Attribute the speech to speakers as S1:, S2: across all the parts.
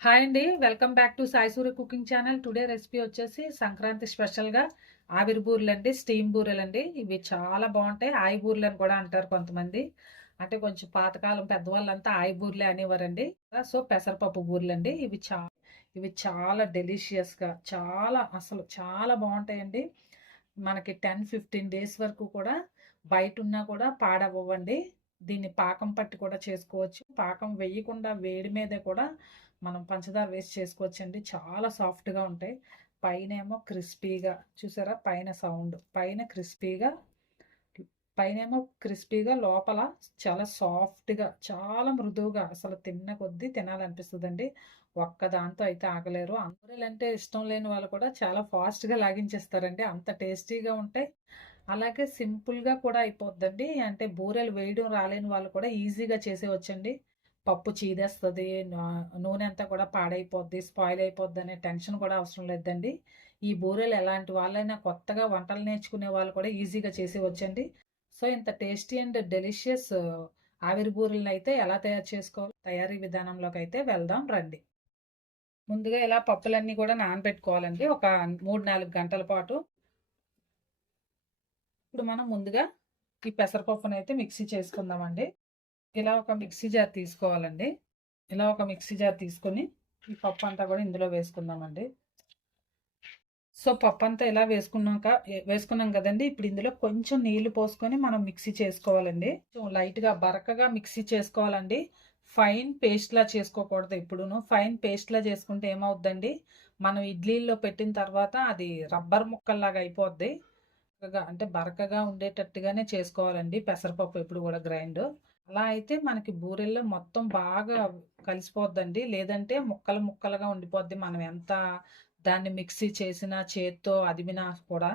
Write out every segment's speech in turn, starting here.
S1: Hi అండి welcome back to Saisurya cooking channel today recipe వచ్చేసి సంక్రాంతి స్పెషల్గా ఆవిరి బూరెలు అండి స్టీమ్ బూరెలు అండి ఇవి చాలా బాగుంటాయి. ఆయి బూరెలు అని కూడా అంటారు కొంతమంది. అంటే కొంచెం పాతకాలం పెద్దవాళ్ళంతా ఆయి బూరెలే అనేవారండి. సో పెసరపప్పు బూరెలు అండి ఇవి చా ఇవి చాలా డెలిషియస్గా చాలా అసలు చాలా బాగుంటాయండి. మనకి టెన్ ఫిఫ్టీన్ డేస్ వరకు కూడా బయట ఉన్నా కూడా పాడవ్వండి దీన్ని పాకం పట్టి కూడా చేసుకోవచ్చు. పాకం వేయకుండా వేడి మీదే కూడా మనం పంచదార వేస్ట్ చేసుకోవచ్చండి. చాలా సాఫ్ట్గా ఉంటాయి. పైన ఏమో క్రిస్పీగా చూసారా? పైన సౌండ్. పైన క్రిస్పీగా పైన ఏమో క్రిస్పీగా లోపల చాలా సాఫ్ట్గా చాలా మృదువుగా అసలు తిన్న కొద్దీ తినాలనిపిస్తుందండి. ఒక్క దాంతో అయితే ఆగలేరు. అంబూరెలు అంటే ఇష్టం లేని వాళ్ళు కూడా చాలా ఫాస్ట్గా లాగించేస్తారండి. అంత టేస్టీగా ఉంటాయి అలాగే సింపుల్గా కూడా అయిపోద్దండి. అంటే బూరెలు వేయడం రాలేని వాళ్ళు కూడా ఈజీగా చేసేవచ్చండి పప్పు చీదేస్తుంది నూనె అంతా కూడా పాడైపోద్ది స్పాయిల్ అయిపోద్ది అనే టెన్షన్ కూడా అవసరం లేదండి. ఈ బూరెలు ఎలాంటి వాళ్ళైనా కొత్తగా వంటలు నేర్చుకునే వాళ్ళు కూడా ఈజీగా చేసి వచ్చండి. సో ఇంత టేస్టీ అండ్ డెలిషియస్ ఆవిరి బూరెలను అయితే ఎలా తయారు చేసుకోవాలి? తయారీ విధానంలోకి అయితే వెళ్దాం రండి. ముందుగా ఇలా పప్పులన్నీ కూడా నానబెట్టుకోవాలండి ఒక మూడు నాలుగు గంటల పాటు. ఇప్పుడు మనం ముందుగా ఈ పెసరపప్పును అయితే మిక్సీ చేసుకుందామండి. ఇలా ఒక మిక్సీ జార్ తీసుకోవాలండి. ఇలా ఒక మిక్సీ జార్ తీసుకొని ఈ పప్పు అంతా కూడా ఇందులో వేసుకుందామండి. సో పప్పు అంతా ఇలా వేసుకున్నాక వేసుకున్నాం కదండి. ఇప్పుడు ఇందులో కొంచెం నీళ్ళు పోసుకొని మనం మిక్సీ చేసుకోవాలండి. లైట్గా బరకగా మిక్సీ చేసుకోవాలండి. ఫైన్ పేస్ట్లా చేసుకోకూడదు ఇప్పుడును. ఫైన్ పేస్ట్లా చేసుకుంటే ఏమవుద్దండి? మనం ఇడ్లీల్లో పెట్టిన తర్వాత అది రబ్బర్ ముక్కల్లాగా అయిపోద్ది. అంటే బరకగా ఉండేటట్టుగానే చేసుకోవాలండి. పెసరపప్పు ఎప్పుడు కూడా గ్రైండ్. అలా అయితే మనకి బూరెల్లో మొత్తం బాగా కలిసిపోద్దండి. లేదంటే ముక్కలు ముక్కలుగా ఉండిపోద్ది. మనం ఎంత దాన్ని మిక్సీ చేసినా చేత్తో అదిమినా కూడా.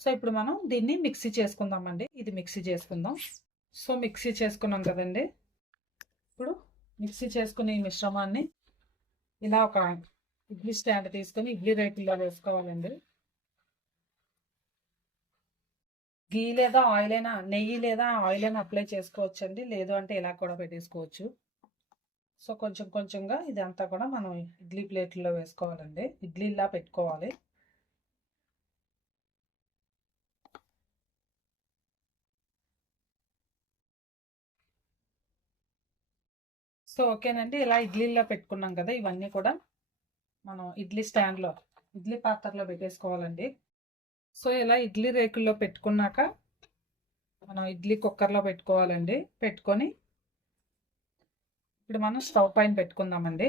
S1: సో ఇప్పుడు మనం దీన్ని మిక్సీ చేసుకుందామండి. ఇది మిక్సీ చేసుకుందాం. సో మిక్సీ చేసుకున్నాం కదండి. ఇప్పుడు మిక్సీ చేసుకునే ఈ మిశ్రమాన్ని ఇలా ఒక ఇడ్లీ స్టాండ్ తీసుకొని ఇడ్లీ రేకుల్లో వేసుకోవాలండి. గీ లేదా ఆయిల్ అయినా నెయ్యి లేదా ఆయిల్ అయినా అప్లై చేసుకోవచ్చండి. లేదు అంటే ఇలా కూడా పెట్టేసుకోవచ్చు. సో కొంచెం కొంచెంగా ఇదంతా కూడా మనం ఇడ్లీ ప్లేట్లో వేసుకోవాలండి. ఇడ్లీలా పెట్టుకోవాలి. సో ఓకేనండి. ఇలా ఇడ్లీలో పెట్టుకున్నాం కదా ఇవన్నీ కూడా మనం ఇడ్లీ స్టాండ్లో ఇడ్లీ పాత్రలో పెట్టేసుకోవాలండి. సో ఇలా ఇడ్లీ రేకుల్లో పెట్టుకున్నాక మనం ఇడ్లీ కుక్కర్లో పెట్టుకోవాలండి. పెట్టుకొని ఇప్పుడు మనం స్టవ్ పైన పెట్టుకుందామండి.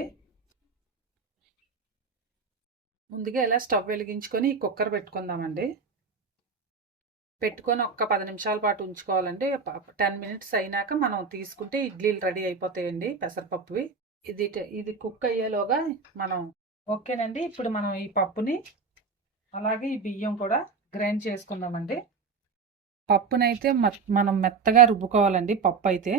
S1: ముందుగా ఇలా స్టవ్ వెలిగించుకొని ఈ కుక్కర్ పెట్టుకుందామండి. పెట్టుకొని ఒక్క పది నిమిషాల పాటు ఉంచుకోవాలండి. టెన్ మినిట్స్ అయినాక మనం తీసుకుంటే ఇడ్లీలు రెడీ అయిపోతాయండి పెసరపప్పువి. ఇది ఇది కుక్ అయ్యేలోగా మనం ఓకేనండి. ఇప్పుడు మనం ఈ పప్పుని అలాగే ఈ బియ్యం కూడా గ్రైండ్ చేసుకుందామండి. పప్పునైతే మనం మెత్తగా రుబ్బుకోవాలండి పప్పు అయితే.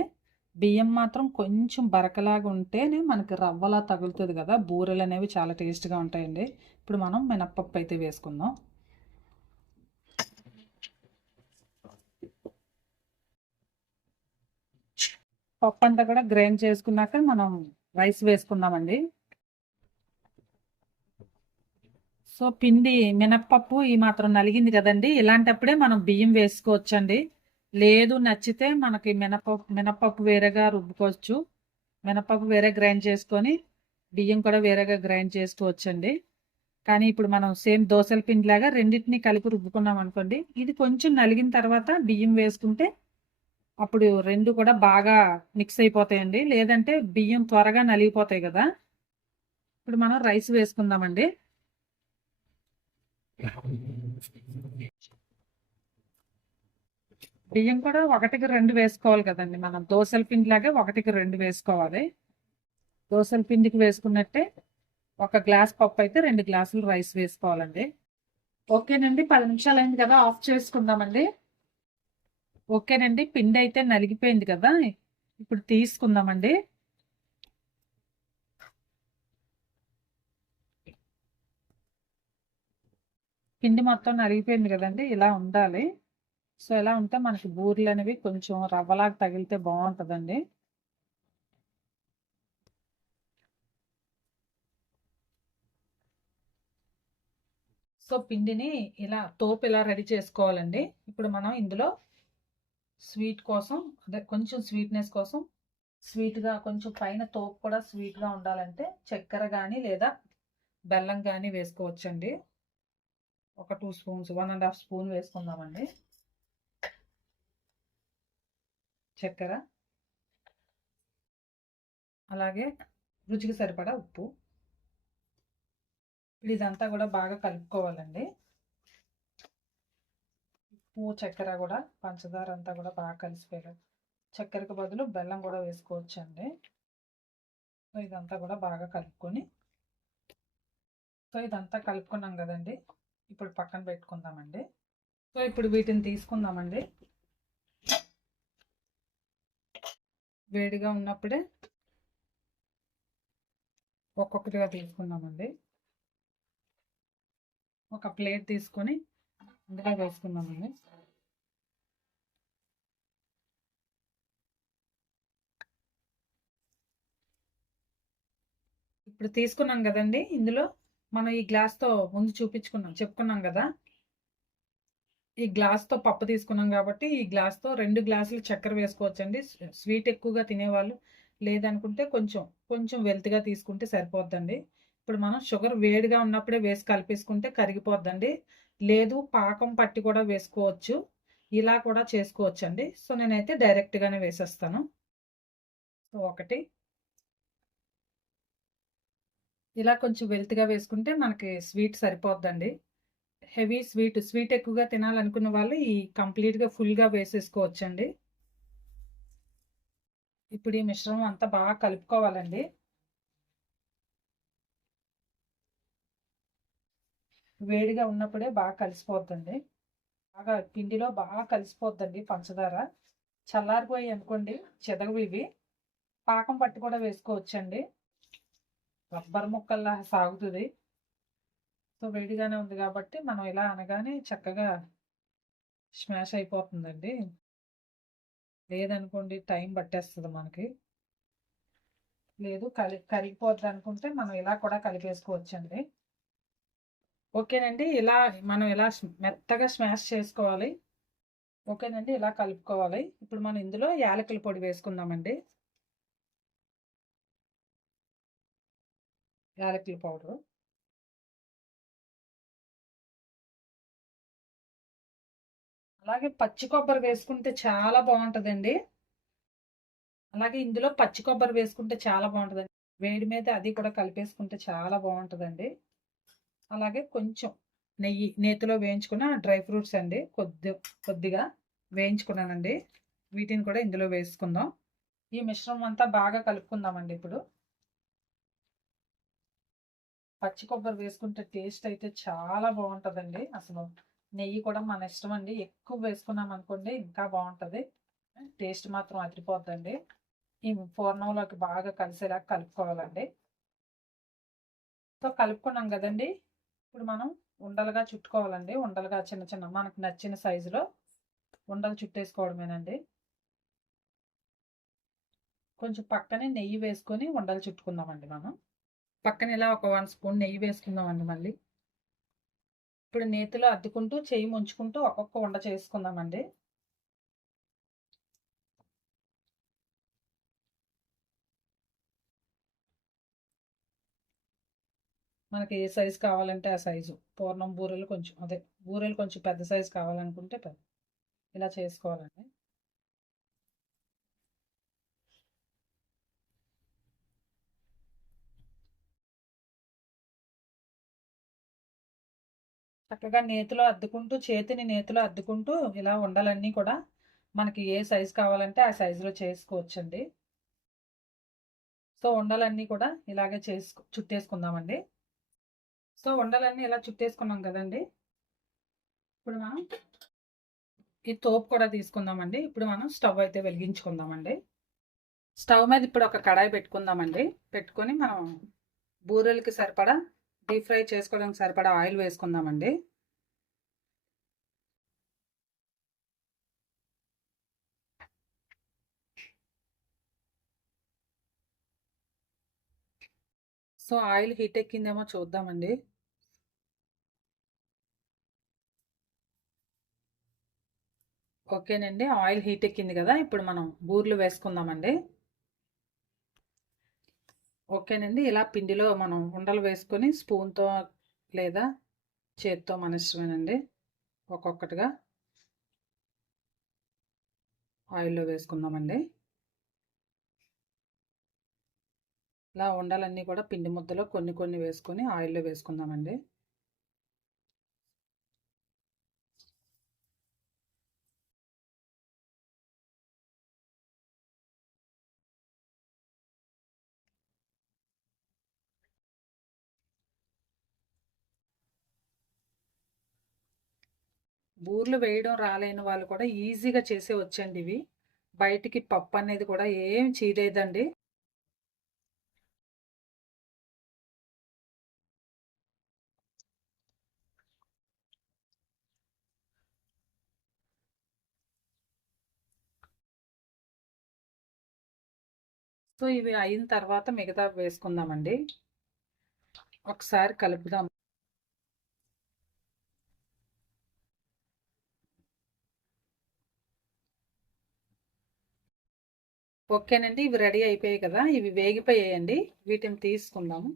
S1: బియ్యం మాత్రం కొంచెం బరకలాగా ఉంటేనే మనకి రవ్వలా తగులుతుంది కదా బూరెలు అనేవి చాలా టేస్ట్గా ఉంటాయండి. ఇప్పుడు మనం మినప్పప్పు అయితే వేసుకుందాం. పప్పు అంతా కూడా గ్రైండ్ చేసుకున్నాక మనం రైస్ వేసుకుందామండి. సో పిండి మినప్పప్పు ఈ మాత్రం నలిగింది కదండి. ఇలాంటప్పుడే మనం బియ్యం వేసుకోవచ్చండి. లేదు నచ్చితే మనకి మినపప్పు మినప్పప్పు వేరేగా రుబ్బుకోవచ్చు. మినప్పప్పు వేరే గ్రైండ్ చేసుకొని బియ్యం కూడా వేరేగా గ్రైండ్ చేసుకోవచ్చండి. కానీ ఇప్పుడు మనం సేమ్ దోశల పిండిలాగా రెండింటిని కలిపి రుబ్బుకున్నాం అనుకోండి ఇది కొంచెం నలిగిన తర్వాత బియ్యం వేసుకుంటే అప్పుడు రెండు కూడా బాగా మిక్స్ అయిపోతాయండి. లేదంటే బియ్యం త్వరగా నలిగిపోతాయి కదా. ఇప్పుడు మనం రైస్ వేసుకుందామండి. బియ్యం కూడా ఒకటికి రెండు వేసుకోవాలి కదండి. మనం దోశల పిండిలాగే ఒకటికి రెండు వేసుకోవాలి. దోశల పిండికి వేసుకున్నట్టే ఒక గ్లాస్ పప్పు అయితే రెండు గ్లాసులు రైస్ వేసుకోవాలండి. ఓకేనండి. పది నిమిషాలు అయింది కదా ఆఫ్ చేసుకుందామండి. ఓకేనండి. పిండి అయితే నలిగిపోయింది కదా ఇప్పుడు తీసుకుందామండి. పిండి మొత్తం నరిగిపోయింది కదండి ఇలా ఉండాలి. సో ఇలా ఉంటే మనకి బూరెలు అనేవి కొంచెం రవ్వలాగా తగిలితే బాగుంటుందండి. సో పిండిని ఇలా తోపు ఇలా రెడీ చేసుకోవాలండి. ఇప్పుడు మనం ఇందులో స్వీట్ కోసం అదే కొంచెం స్వీట్నెస్ కోసం స్వీట్గా కొంచెం పైన తోపు కూడా స్వీట్గా ఉండాలంటే చక్కెర కానీ లేదా బెల్లం కానీ వేసుకోవచ్చండి. ఒక two spoons one and half spoon వేసుకుందామండి. చక్కెర. అలాగే రుచికి సరిపడా ఉప్పు. ఇప్పుడు ఇదంతా కూడా బాగా కలుపుకోవాలండి. ఉప్పు చక్కెర కూడా పంచదార అంతా కూడా బాగా కలిసిపోయారు చక్కెరకు బదులు బెల్లం కూడా వేసుకోవచ్చు అండి సో ఇదంతా కూడా బాగా కలుపుకొని. సో ఇదంతా కలుపుకున్నాం కదండి. ఇప్పుడు పక్కన పెట్టుకుందామండి. సో ఇప్పుడు వీటిని తీసుకుందామండి. వేడిగా ఉన్నప్పుడే ఒక్కొక్కటిగా తీసుకుందామండి. ఒక ప్లేట్ తీసుకొని ఇందులో వేసుకుందామండి. ఇప్పుడు తీసుకున్నాం కదండి ఇందులో మనం ఈ గ్లాస్తో ముందు చూపించుకున్నాం చెప్పుకున్నాం కదా? ఈ గ్లాస్తో పప్పు తీసుకున్నాం కాబట్టి ఈ గ్లాస్తో రెండు గ్లాసులు చక్కెర వేసుకోవచ్చండి. స్వీట్ ఎక్కువగా తినేవాళ్ళు లేదనుకుంటే కొంచెం కొంచెం వెల్త్గా తీసుకుంటే సరిపోద్దండి. ఇప్పుడు మనం షుగర్ వేడిగా ఉన్నప్పుడే వేసి కలిపేసుకుంటే కరిగిపోద్దండి. లేదు పాకం పట్టి కూడా వేసుకోవచ్చు. ఇలా కూడా చేసుకోవచ్చు అండి సో నేనైతే డైరెక్ట్గానే వేసేస్తాను. సో ఒకటి ఇలా కొంచెం వెల్త్గా వేసుకుంటే మనకి స్వీట్ సరిపోద్దండి. హెవీ స్వీట్ స్వీట్ ఎక్కువగా తినాలనుకున్న వాళ్ళు ఈ కంప్లీట్గా ఫుల్గా వేసేసుకోవచ్చండి. ఇప్పుడు ఈ మిశ్రమం అంతా బాగా కలుపుకోవాలండి. వేడిగా ఉన్నప్పుడే బాగా కలిసిపోద్దండి. బాగా పిండిలో బాగా కలిసిపోద్దండి పంచదార. చల్లారిపోయి అనుకోండి చెదగవి ఇవి. పాకం పట్టి కూడా వేసుకోవచ్చండి. రబ్బర్ ముక్కల్లా సాగుతుంది. సో వేడిగానే ఉంది కాబట్టి మనం ఇలా అనగానే చక్కగా స్మాష్ అయిపోతుందండి. లేదనుకోండి టైం పట్టేస్తుంది మనకి. లేదు కలి కరిగిపోద్ది అనుకుంటే మనం ఇలా కూడా కలిపేసుకోవచ్చండి. ఓకేనండి ఇలా మనం ఇలా మెత్తగా స్మాష్ చేసుకోవాలి. ఓకేనండి ఇలా కలుపుకోవాలి. ఇప్పుడు మనం ఇందులో యాలకుల పొడి వేసుకుందామండి. యాలకుల పౌడరు. అలాగే పచ్చి కొబ్బరి వేసుకుంటే చాలా బాగుంటుందండి. అలాగే ఇందులో పచ్చి కొబ్బరి వేసుకుంటే చాలా బాగుంటుందండి. వేడి మీద అది కూడా కలిపేసుకుంటే చాలా బాగుంటుందండి. అలాగే కొంచెం నెయ్యి నేతిలో వేయించుకున్న డ్రై ఫ్రూట్స్ అండి కొద్ది కొద్దిగా వేయించుకున్నానండి. వీటిని కూడా ఇందులో వేసుకుందాం. ఈ మిశ్రమం అంతా బాగా కలుపుకుందామండి ఇప్పుడు. పచ్చి కొబ్బరి వేసుకుంటే టేస్ట్ అయితే చాలా బాగుంటుందండి. అసలు నెయ్యి కూడా మన ఇష్టం అండి ఎక్కువ వేసుకున్నాం అనుకోండి ఇంకా బాగుంటుంది. టేస్ట్ మాత్రం అదిరిపోద్దండి. ఈ పూర్ణంలోకి బాగా కలిసేలా కలుపుకోవాలండి. సో కలుపుకున్నాం కదండి. ఇప్పుడు మనం ఉండలుగా చుట్టుకోవాలండి. ఉండలుగా చిన్న చిన్న మనకు నచ్చిన సైజులో ఉండలు చుట్టేసుకోవడమేనండి. కొంచెం పక్కనే నెయ్యి వేసుకొని ఉండలు చుట్టుకుందామండి మనం. పక్కన ఇలా ఒక వన్ స్పూన్ నెయ్యి వేసుకుందామండి మళ్ళీ. ఇప్పుడు నేతిలో అద్దుకుంటూ చేయి ముంచుకుంటూ ఒక్కొక్క వండ చేసుకుందామండి. మనకి ఏ సైజు కావాలంటే ఆ సైజు. పూర్ణం బూరెలు కొంచెం అదే బూరెలు కొంచెం పెద్ద సైజు కావాలనుకుంటే పెద్ద. ఇలా చేసుకోవాలండి. చక్కగా నేతిలో అద్దుకుంటూ చేతిని నేతిలో అద్దుకుంటూ ఇలా ఉండాలన్నీ కూడా మనకి ఏ సైజు కావాలంటే ఆ సైజులో చేసుకోవచ్చండి. సో ఉండాలన్నీ కూడా ఇలాగే చేసుకు చుట్టేసుకుందామండి. సో ఉండలన్నీ ఇలా చుట్టేసుకున్నాం కదండి. ఇప్పుడు మనం ఈ తోపు కూడా తీసుకుందామండి. ఇప్పుడు మనం స్టవ్ అయితే వెలిగించుకుందామండి. స్టవ్ మీద ఇప్పుడు ఒక కడాయి పెట్టుకుందామండి. పెట్టుకొని మనం బూరెలకి సరిపడా డీప్ ఫ్రై చేసుకోవడానికి సరిపడా ఆయిల్ వేసుకుందామండి. సో ఆయిల్ హీట్ ఎక్కిందేమో చూద్దామండి. ఓకేనండి ఆయిల్ హీట్ ఎక్కింది కదా ఇప్పుడు మనం బూర్లు వేసుకుందామండి. ఓకేనండి. ఇలా పిండిలో మనం ఉండలు వేసుకొని స్పూన్తో లేదా చేత్తో మన ఇష్టమేనండి. ఒక్కొక్కటిగా. ఆయిల్లో వేసుకుందామండి. ఇలా ఉండాలన్నీ కూడా పిండి ముద్దలో కొన్ని కొన్ని వేసుకొని ఆయిల్లో వేసుకుందామండి. బూర్లు వేయడం రాలేని వాళ్ళు కూడా ఈజీగా చేసే వచ్చండి ఇవి. బయటికి పప్పు అనేది కూడా ఏం చీదేదండి సో ఇవి అయిన తర్వాత మిగతా వేసుకుందామండి. ఒకసారి కలుపుదాం. ఓకేనండి ఇవి రెడీ అయిపోయాయి కదా ఇవి వేగిపోయాయండి వీటిని తీసుకుందాము.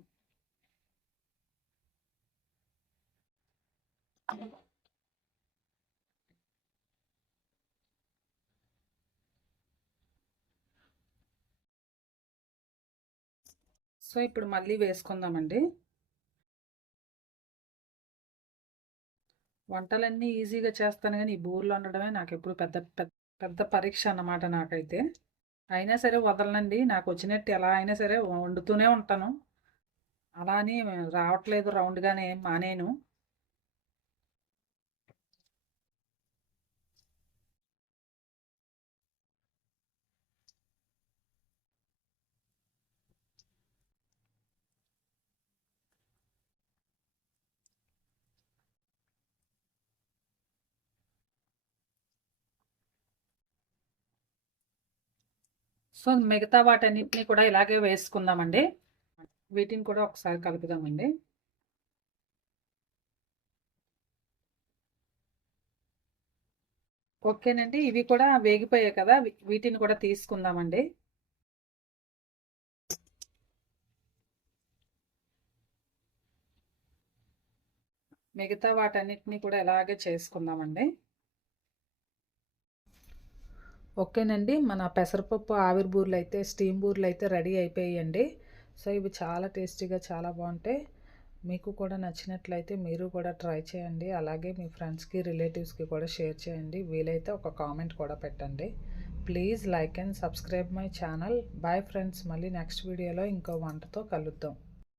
S1: సో ఇప్పుడు మళ్ళీ వేసుకుందామండి. వంటలన్నీ ఈజీగా చేస్తాను కానీ ఈ బూర్లో వండడమే నాకు ఎప్పుడు పెద్ద పెద్ద పరీక్ష అన్నమాట నాకైతే. అయినా సరే వదలనండి. నాకు వచ్చినట్టు ఎలా అయినా సరే వండుతూనే ఉంటాను. అలా అని రావట్లేదు రౌండ్గానే మానేను. సో మిగతా వాటన్నిటిని కూడా ఇలాగే వేసుకుందామండి. వీటిని కూడా ఒకసారి కలుపుదామండి. ఓకేనండి. ఇవి కూడా వేగిపోయాయి కదా. వీటిని కూడా తీసుకుందామండి. మిగతా వాటన్నిటిని కూడా ఇలాగే చేసుకుందామండి. ఓకేనండి. మన పెసరపప్పు ఆవిరి బూర్లు అయితే స్టీమ్ బూర్లు అయితే రెడీ అయిపోయాయండి. సో ఇవి చాలా టేస్టీగా చాలా బాగుంటాయి. మీకు కూడా నచ్చినట్లయితే మీరు కూడా ట్రై చేయండి. అలాగే మీ ఫ్రెండ్స్కి రిలేటివ్స్కి కూడా షేర్ చేయండి. వీలైతే ఒక కామెంట్ కూడా పెట్టండి. Please like and subscribe my channel. Bye friends. మళ్ళీ నెక్స్ట్ వీడియోలో ఇంకో వంటతో కలుద్దాం.